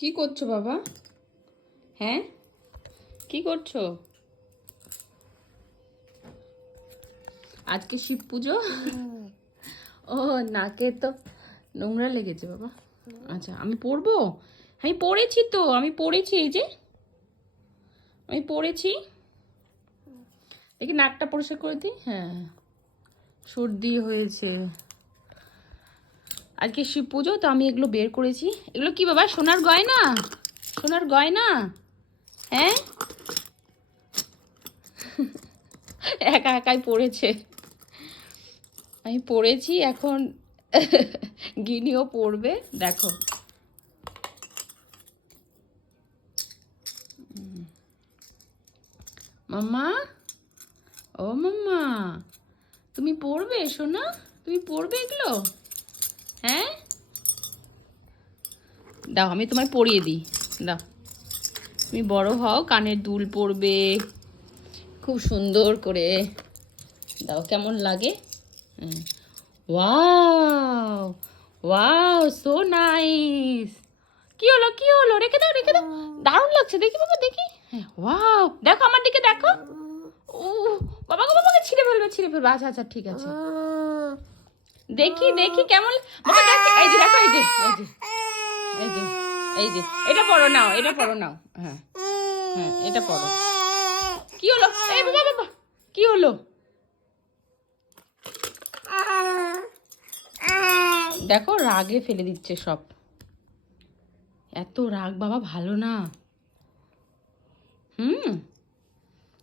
কি করছো বাবা? হ্যাঁ, কি করছো? আজকে শিব পুজো? ও, নাকে তো নোংরা লেগেছে বাবা। আচ্ছা, আমি পড়বো? আমি পড়েছি তো, আমি পড়েছি, এই যে আমি পড়েছি। দেখি নাকটা পরিষ্কার করে দিই। হ্যাঁ, সর্দি হয়েছে। আজকে শিব পুজো তো আমি এগুলো বের করেছি। এগুলো কি বাবা? সোনার গয়না? সোনার গয়না? হ্যাঁ, একা একাই পড়েছে। আমি পড়েছি, এখন গিনিও পড়বে। দেখো, মাম্মা, ও মাম্মা, তুমি পড়বে সোনা? তুমি পড়বে এগুলো? হ্যাঁ, দাও আমি তোমায় পরিয়ে দিই। দাও, তুমি বড় হও, কানের দুল পরবে খুব সুন্দর করে। দাও, কেমন লাগে? Wow, wow, so nice. কি হলো, কি হলো? রেখে দাও, রেখে দাও। দারুণ লাগছে, দেখি বাবা, দেখি। হ্যাঁ, ওয়াও, দেখো আমার দিকে, দেখো। ও বাবা গো, বাবাকে ছিঁড়ে ফেলবে, ছিঁড়ে ফেলবে। আচ্ছা আচ্ছা, ঠিক আছে। দেখি দেখি কেমন। বাবা দেখি, এই যে দেখো, এই যে, এই যে, এই যে, এই যে, এটা পড়ো নাও, এটা পড়ো নাও। হ্যাঁ, হ্যাঁ, এটা পড়ো। কি হলো? এই বাবা, বাবা, কি হলো? দেখো, রাগে ফেলে দিচ্ছে সব। এত রাগ বাবা ভালো না। হুম,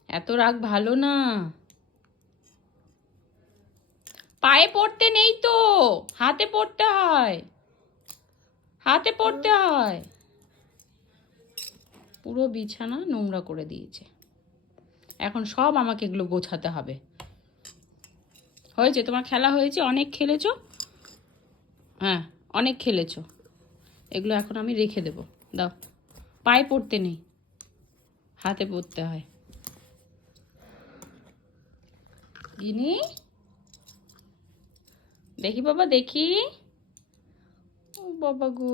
এত রাগ ভালো না। পায়ে পড়তে নেই তো, হাতে পড়তে হয়, হাতে পড়তে হয়। পুরো বিছানা নোংরা করে দিয়েছে। এখন সব আমাকে এগুলো গোছাতে হবে। হয়েছে, তোমার খেলা হয়েছে, অনেক খেলেছো। হ্যাঁ, অনেক খেলেছো। এগুলো এখন আমি রেখে দেব। দাও, পায়ে পড়তে নেই, হাতে পড়তে হয়। গিনি, দেখি বাবা, দেখি। ও বাবা গো।